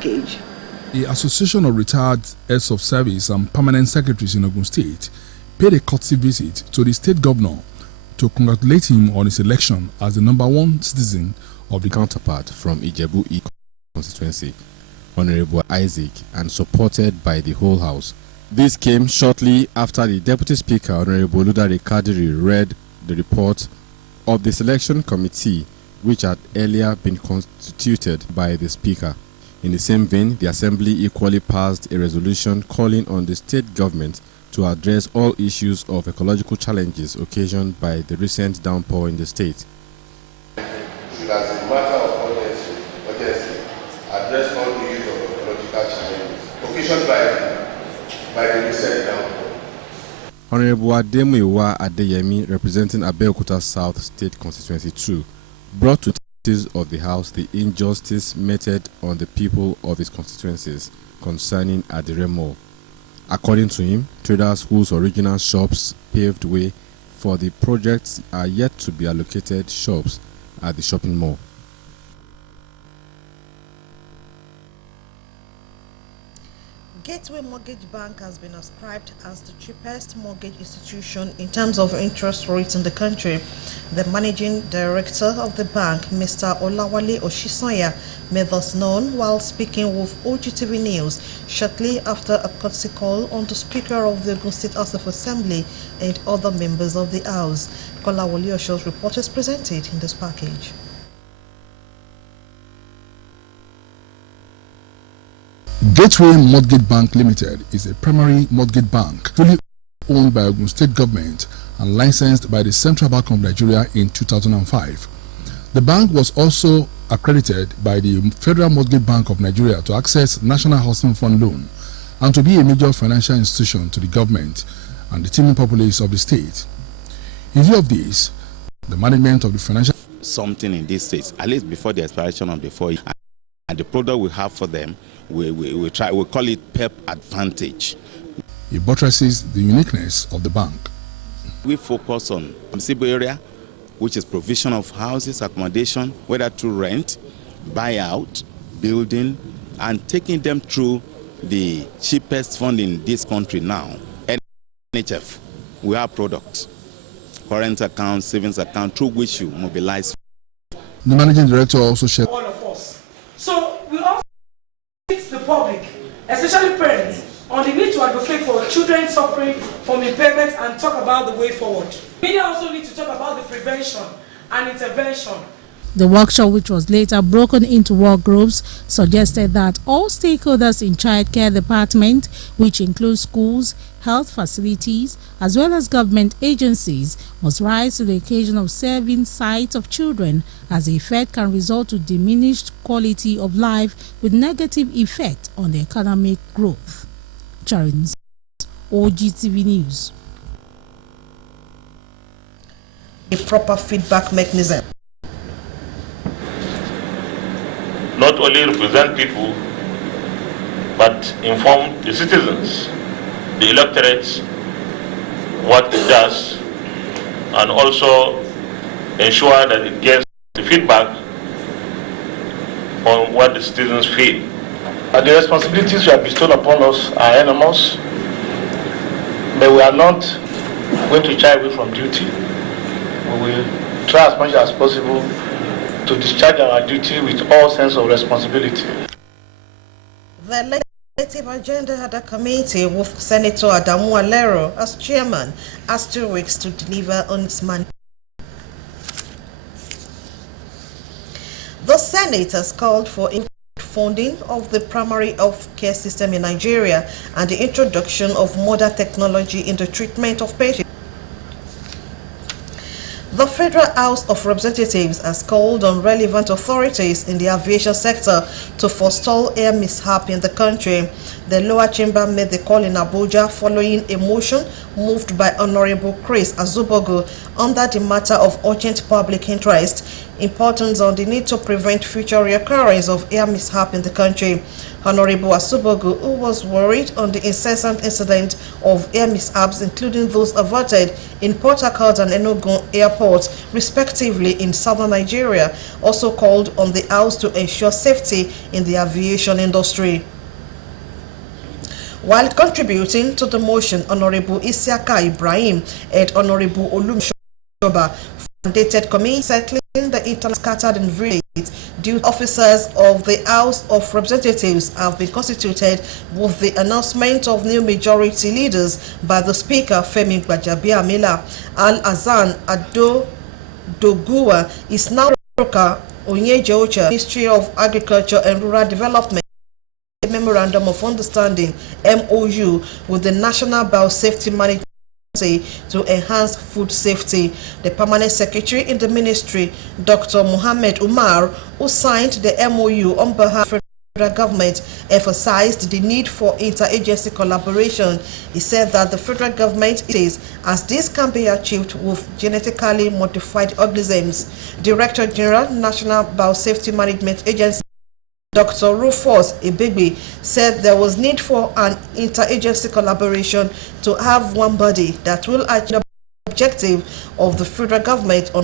package. The Association of Retired Heads of Service and Permanent Secretaries in Ogun State paid a courtesy visit to the state governor to congratulate him on his election as the #1 citizen of the counterpart from Ijebu-E constituency, Honorable Isaac, and supported by the whole house. This came shortly after the Deputy Speaker, Honorable Ludare Kadiri, read the report of the selection committee, which had earlier been constituted by the Speaker. In the same vein, the Assembly equally passed a resolution calling on the state government to address all issues of ecological challenges occasioned by the recent downpour in the state. Should, as a matter of urgency, address all the issues of ecological challenges occasioned by the recent downpour. Honorable Ademuyiwa Adeyemi, representing Abeokuta South State Constituency 2, brought to notice of the House the injustice meted on the people of his constituencies concerning Adire Mall. According to him, traders whose original shops paved way for the projects are yet to be allocated shops at the shopping mall. Gateway Mortgage Bank has been ascribed as the cheapest mortgage institution in terms of interest rates in the country. The managing director of the bank, Mr. Olawale Oshisoya, made this known while speaking with Ogtv News shortly after a courtesy call on the Speaker of the Ogun State House of Assembly and other members of the House. Kolawole Osho's report is presented in this package. Gateway Mortgage Bank Limited is a primary mortgage bank fully owned by Ogun State government and licensed by the Central Bank of Nigeria in 2005. The bank was also accredited by the Federal Mortgage Bank of Nigeria to access National Housing Fund loan and to be a major financial institution to the government and the teeming populace of the state. In view of this, the management of the financial something in these states, at least before the expiration of the 4 years, and the product we have for them, we call it PEP Advantage. It buttresses the uniqueness of the bank. We focus on Msibo area, which is provision of houses, accommodation, whether through rent, buyout, building, and taking them through the cheapest fund in this country now, NHF. We have products, current account, savings account, through which you mobilize. The managing director also shared. All of us. So we also teach the public, especially parents, on the need to advocate for children suffering from impairment and talk about the way forward. Media also need to talk about the prevention and intervention. The workshop, which was later broken into work groups, suggested that all stakeholders in childcare department, which includes schools, health facilities, as well as government agencies, must rise to the occasion of serving sight of children, as the effect can result to diminished quality of life with negative effect on the economic growth. Charins, Ogtv News. A proper feedback mechanism. Not only represent people, but inform the citizens, the electorates, what it does, and also ensure that it gets the feedback on what the citizens feel. The responsibilities we have bestowed upon us are enormous, but we are not going to shy away from duty. We will try as much as possible to discharge our duty with all sense of responsibility. The legislative agenda had a committee with Senator Adamu Alero as chairman, has 2 weeks to deliver on its mandate. The Senate has called for funding of the primary health care system in Nigeria and the introduction of modern technology in the treatment of patients. The Federal House of Representatives has called on relevant authorities in the aviation sector to forestall air mishap in the country. The lower chamber made the call in Abuja following a motion moved by Honorable Chris Azubogo under the matter of urgent public interest, importance on the need to prevent future reoccurrence of air mishap in the country. Honorable Asubogu, who was worried on the incessant incident of air mishaps, including those averted in Port Harcourt and Enugu airports, Lagos, respectively, in southern Nigeria, also called on the House to ensure safety in the aviation industry. While contributing to the motion, Honorable Isiaka Ibrahim and Honorable Olumshoba mandated committee settling the internet scattered in village. Due officers of the House of Representatives have been constituted with the announcement of new majority leaders by the Speaker Femi Gbajabiamila. Al-Azan Ado Doguwa is now Onyeje Ocha, Ministry of Agriculture and Rural Development. A memorandum of understanding MOU with the National Biosafety Management to enhance food safety. The permanent secretary in the ministry, Dr. Mohammed Umar, who signed the MOU on behalf of the federal government, emphasized the need for interagency collaboration. He said that the federal government is, as this can be achieved with genetically modified organisms. Director General, National Biosafety Management Agency, Dr. Rufus Ibigbi, said there was need for an interagency collaboration to have one body that will achieve the objective of the federal government on